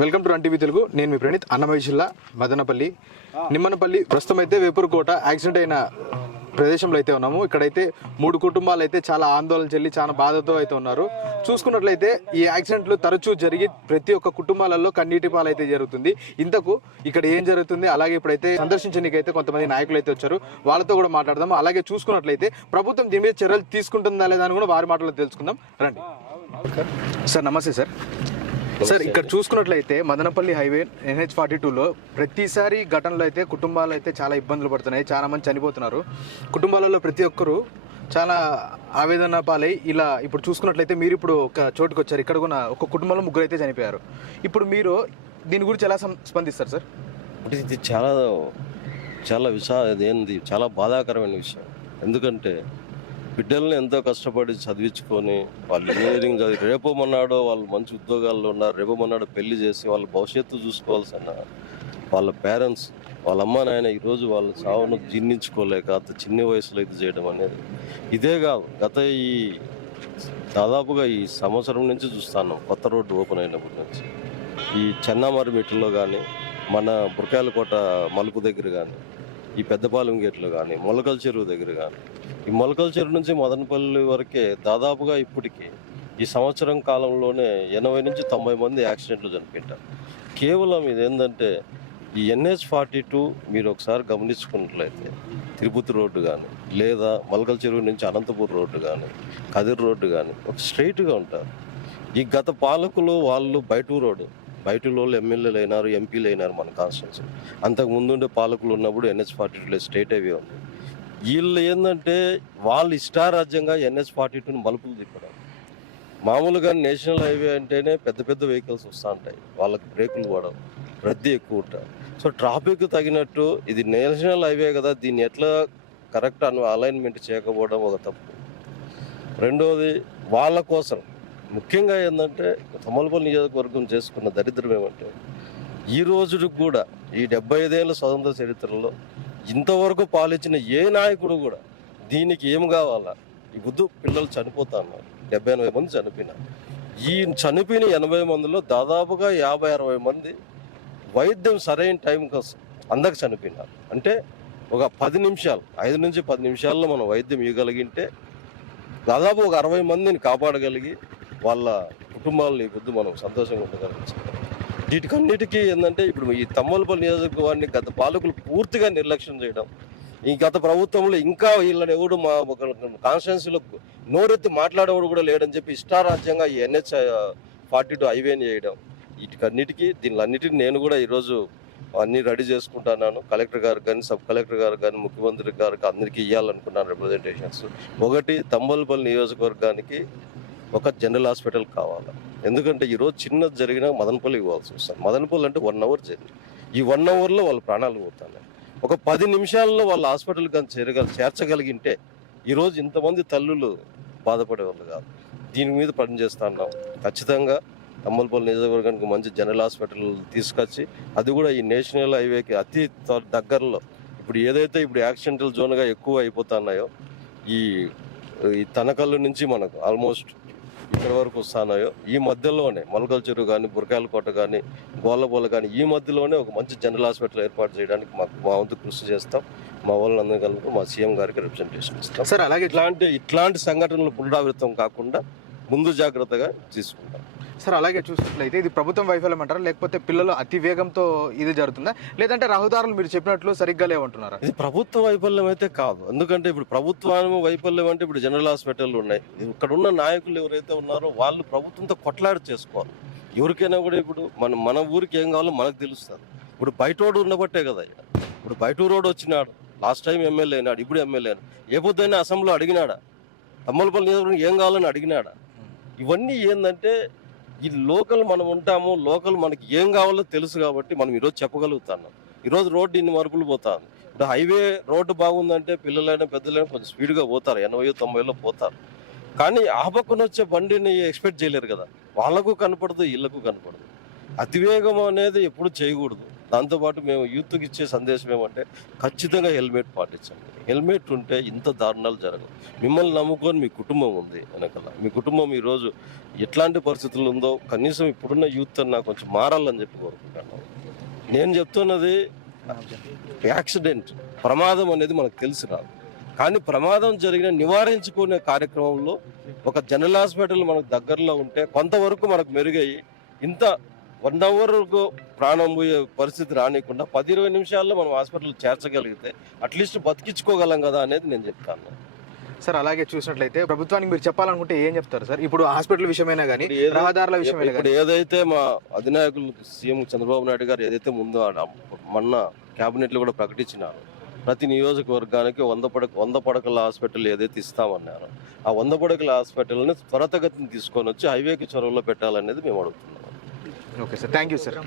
Welcome to TV Telugu. నేను మీ ప్రణీత్. అన్నమయ్య జిల్లా మదనపల్లి నిమ్మనపల్లి ప్రస్తుతం అయితే వేపూరుకోట యాక్సిడెంట్ అయిన ప్రదేశంలో అయితే ఉన్నాము. ఇక్కడైతే 3 కుటుంబాలు అయితే చాలా ఆందోళన చెల్లి చాలా బాధతో అయితే ఉన్నారు. చూసుకున్నట్లయితే ఈ యాక్సిడెంట్లు తరచూ జరిగి ప్రతి ఒక్క కుటుంబాలలో కన్నీటి పాలు అయితే జరుగుతుంది. ఇంతకు ఇక్కడ ఏం జరుగుతుంది, అలాగే ఇప్పుడైతే సందర్శించడానికైతే కొంతమంది నాయకులు అయితే వచ్చారు, వాళ్ళతో కూడా మాట్లాడదాము. అలాగే చూసుకున్నట్లయితే ప్రభుత్వం దీని మీద చర్యలు తీసుకుంటుందా లేదా అని కూడా వారి మాటలో తెలుసుకుందాం రండి. సార్ నమస్తే సార్. సార్ ఇక్కడ చూసుకున్నట్లయితే మదనపల్లి హైవే NH42లో ప్రతిసారి ఘటనలో అయితే కుటుంబాలు అయితే చాలా ఇబ్బందులు పడుతున్నాయి, చాలా మంది చనిపోతున్నారు. కుటుంబాలలో ప్రతి ఒక్కరు చాలా ఆవేదన పాలై ఇలా ఇప్పుడు చూసుకున్నట్లయితే మీరు ఇప్పుడు ఒక చోటుకు వచ్చారు, ఇక్కడ కూడా ఒక కుటుంబంలో 3 అయితే చనిపోయారు. ఇప్పుడు మీరు దీని గురించి ఎలా స్పందిస్తారు సార్? అంటే ఇది చాలా ఇదేంది చాలా బాధాకరమైన విషయం. ఎందుకంటే బిడ్డల్ని ఎంతో కష్టపడి చదివించుకొని వాళ్ళు ఇంజనీరింగ్ చదివి రేపు మొన్నాడో వాళ్ళు మంచి ఉద్యోగాల్లో ఉన్నారు, రేపు మొన్నాడో పెళ్లి చేసి వాళ్ళ భవిష్యత్తు చూసుకోవాల్సిన వాళ్ళ పేరెంట్స్, వాళ్ళ అమ్మ నాయన ఈరోజు వాళ్ళ చావును జీర్ణించుకోలేక అంత చిన్న వయసులో ఇది చేయడం అనేది ఇదే కాదు. దాదాపుగా ఈ సంవత్సరం నుంచి చూస్తాను, కొత్త రోడ్డు ఓపెన్ అయినప్పటి నుంచి ఈ చెన్నామరిమిట్లో కానీ, మన బురకాయలకోట మలుపు దగ్గర కానీ, ఈ పెద్దపాలెం గేట్లో కానీ, మొలకల చెరువు దగ్గర కానీ, ఈ మొలకల చెరువు నుంచి మదనపల్లి వరకే దాదాపుగా ఇప్పటికీ ఈ సంవత్సరం కాలంలోనే 80 నుంచి 90 మంది యాక్సిడెంట్లు చనిపోయింటారు. కేవలం ఇదేంటంటే ఈ NH42 మీరు ఒకసారి గమనించుకున్నట్లయితే తిరుపతి రోడ్డు కానీ, లేదా మొలకల చెరువు నుంచి అనంతపూర్ రోడ్డు కానీ, కదిరి రోడ్డు కానీ ఒక స్ట్రైట్గా ఉంటారు. ఈ గత పాలకులు వాళ్ళు బయటలో ఎమ్మెల్యేలు అయినారు, ఎంపీలు అయినారు మన కాన్స్టిట్యూన్సీ. అంతకు ముందుండే పాలకులు ఉన్నప్పుడు NH42 స్టేట్ హైవే ఉంది. వీళ్ళు ఏంటంటే వాళ్ళు ఇష్టారాజ్యంగా NH42ని మలుపులు తిప్పడం. మామూలుగా నేషనల్ హైవే అంటేనే పెద్ద పెద్ద వెహికల్స్ వస్తూ ఉంటాయి, వాళ్ళకి బ్రేకులు పడడం, రద్దీ ఎక్కువ ఉంటారు. సో ట్రాఫిక్ తగినట్టు ఇది నేషనల్ హైవే కదా, దీన్ని ఎట్లా కరెక్ట్ అలైన్మెంట్ చేయకపోవడం ఒక తప్పు. రెండవది వాళ్ళ కోసం ముఖ్యంగా ఏంటంటే తమ్మలపల్లి నియోజకవర్గం చేసుకున్న దరిద్రం ఏమంటే ఈ రోజుకి కూడా ఈ 75 ఏళ్ళ స్వతంత్ర చరిత్రలో ఇంతవరకు పాలించిన ఏ నాయకుడు కూడా దీనికి ఏం కావాలా, ఈ పిల్లలు చనిపోతా ఉన్నారు, 70-80 మంది చనిపోయినారు. ఈ చనిపోయిన 80 మందిలో దాదాపుగా 50-60 మంది వైద్యం సరైన టైం కోసం అందరికి చనిపోయినారు. అంటే ఒక 10 నిమిషాలు 5 నుంచి 10 నిమిషాల్లో మనం వైద్యం ఇవ్వగలిగింటే దాదాపు ఒక 60 మందిని కాపాడగలిగి వాళ్ళ కుటుంబాలని మనం సంతోషంగా ఉండగలిగించాం. వీటికన్నిటికీ ఏంటంటే ఇప్పుడు ఈ తమ్మలపల్లి నియోజకవర్గాన్ని గత పాలకులు పూర్తిగా నిర్లక్ష్యం చేయడం, ఈ గత ప్రభుత్వంలో ఇంకా వీళ్ళని ఎవడు మా కాన్స్టిట్యున్సీలో నోరెత్తి మాట్లాడేవాడు కూడా లేడని చెప్పి ఇష్టారాజ్యంగా ఈ NH42 హైవేని చేయడం, వీటికన్నిటికీ దీనిలన్నిటిని నేను కూడా ఈరోజు అన్నీ రెడీ చేసుకుంటున్నాను. కలెక్టర్ గారు కానీ, సబ్ కలెక్టర్ గారు కానీ, ముఖ్యమంత్రి గారికి అందరికీ ఇవ్వాలనుకున్నాను రిప్రజెంటేషన్స్. ఒకటి, తమ్మలపల్లి నియోజకవర్గానికి ఒక జనరల్ హాస్పిటల్ కావాలి. ఎందుకంటే ఈరోజు చిన్నది జరిగినా మదనపల్లికి పోవాల్సి వస్తుంది. మదనపల్లి అంటే 1 అవర్ జర్నీ. ఈ 1 అవర్లో వాళ్ళ ప్రాణాలు పోతున్నాయి. ఒక 10 నిమిషాల్లో వాళ్ళ హాస్పిటల్ కానీ చేర్చగలిగింటే ఈరోజు ఇంతమంది తల్లులు బాధపడేవాళ్ళు కాదు. దీని మీద పనిచేస్తున్నాం. ఖచ్చితంగా తమ్మలపల్లి నియోజకవర్గానికి మంచి జనరల్ హాస్పిటల్ తీసుకొచ్చి, అది కూడా ఈ నేషనల్ హైవేకి అతి దగ్గరలో, ఇప్పుడు ఏదైతే ఇప్పుడు యాక్సిడెంటల్ జోన్గా ఎక్కువ అయిపోతున్నాయో ఈ తనకల్లు నుంచి మనకు ఆల్మోస్ట్ ఇక్కడ వరకు వస్తున్నాయో ఈ మధ్యలోనే మొలకల చెరువు కానీ, బురకాయలకోట కానీ, గోళ్ళబోల కానీ ఈ మధ్యలోనే ఒక మంచి జనరల్ హాస్పిటల్ ఏర్పాటు చేయడానికి మా వంతు కృషి చేస్తాం. మా వాళ్ళని అందరికీ మా సీఎం గారికి రిప్రజెంటేషన్ ఇస్తాం. సార్ అలాగే ఇట్లాంటి సంఘటనలు పునరావృతం కాకుండా ముందు జాగ్రత్తగా తీసుకుంటాం. సార్ అలాగే చూసినట్లయితే ఇది ప్రభుత్వం వైఫల్యం అంటారా, లేకపోతే పిల్లలు అతి వేగంతో ఇది జరుగుతుందా, లేదంటే రహదారులు మీరు చెప్పినట్లు సరిగ్గా లేవంటున్నారా? ఇది ప్రభుత్వ వైఫల్యం అయితే కాదు. ఎందుకంటే ఇప్పుడు ప్రభుత్వం వైఫల్యం అంటే ఇప్పుడు జనరల్ హాస్పిటల్ ఉన్నాయి. ఇక్కడ ఉన్న నాయకులు ఎవరైతే ఉన్నారో వాళ్ళు ప్రభుత్వంతో కొట్లాడి చేసుకోవాలి. ఎవరికైనా కూడా ఇప్పుడు మన ఊరికి ఏం కావాలో మనకు తెలుస్తుంది. ఇప్పుడు బయట రోడ్డు ఉన్నబట్టే కదా, ఇప్పుడు బయట రోడ్డు వచ్చినాడు, లాస్ట్ టైం ఎమ్మెల్యే అయినాడు, ఇప్పుడు ఎమ్మెల్యే అయినాడు, ఏ పొద్దున్న అసెంబ్లీలో అడిగినాడా, తమ్మలపల్లి నియోజకవర్గం ఏం కావాలని అడిగినాడా? ఇవన్నీ ఏంటంటే ఈ లోకల్ మనం ఉంటాము, లోకల్ మనకి ఏం కావాలో తెలుసు కాబట్టి మనం ఈరోజు చెప్పగలుగుతున్నాం. ఈరోజు రోడ్డు ఇన్ని మార్పులు పోతాను. ఇప్పుడు హైవే రోడ్డు బాగుందంటే పిల్లలైనా పెద్దలైనా కొంచెం స్పీడ్గా పోతారు, 80-90లో పోతారు. కానీ ఆ పక్కన వచ్చే బండిని ఎక్స్పెక్ట్ చేయలేరు కదా, వాళ్ళకు కనపడదు, వీళ్ళకు కనపడదు. అతివేగం అనేది ఎప్పుడు చేయకూడదు. దాంతోపాటు మేము యూత్కి ఇచ్చే సందేశం ఏమంటే ఖచ్చితంగా హెల్మెట్ పాటించండి. హెల్మెట్ ఉంటే ఇంత దారుణాలు జరగవు. మిమ్మల్ని నమ్ముకొని మీ కుటుంబం ఉంది వెనకాల. మీ కుటుంబం ఈరోజు ఎట్లాంటి పరిస్థితులు ఉందో కనీసం ఇప్పుడున్న యూత్ అన్నా కొంచెం మారాలని చెప్పి కోరుకుంటాను. నేను చెప్తున్నది యాక్సిడెంట్, ప్రమాదం అనేది మనకు తెలిసి రాదు. కానీ ప్రమాదం జరిగిన నివారించుకునే కార్యక్రమంలో ఒక జనరల్ హాస్పిటల్ మనకు దగ్గరలో ఉంటే కొంతవరకు మనకు మెరుగయ్యి ఇంత 1 అవర్కు ప్రాణం పోయే పరిస్థితి రానికుండా 10-20 నిమిషాల్లో మనం హాస్పిటల్ చేర్చగలిగితే అట్లీస్ట్ బతికించుకోగలం కదా అనేది నేను చెప్తాను. సార్ అలాగే చూసినట్లయితే ప్రభుత్వానికి మీరు చెప్పాలనుకుంటే ఏం చెప్తారు సార్? ఇప్పుడు హాస్పిటల్ విషయమైనా కానీ రహదారుల విషయమైనా ఇప్పుడు ఏదైతే మా అధినాయకులు సీఎం చంద్రబాబు నాయుడు గారు ఏదైతే ముందు మొన్న క్యాబినెట్లో కూడా ప్రకటించినారు, ప్రతి నియోజకవర్గానికి 100 పడకల హాస్పిటల్ ఏదైతే ఇస్తామన్నారో ఆ 100 పడకల హాస్పిటల్ని త్వరతగతిని తీసుకొని వచ్చి హైవేకి చొరవలో పెట్టాలనేది మేము అడుగుతున్నాం. Okay sir, thank you sir.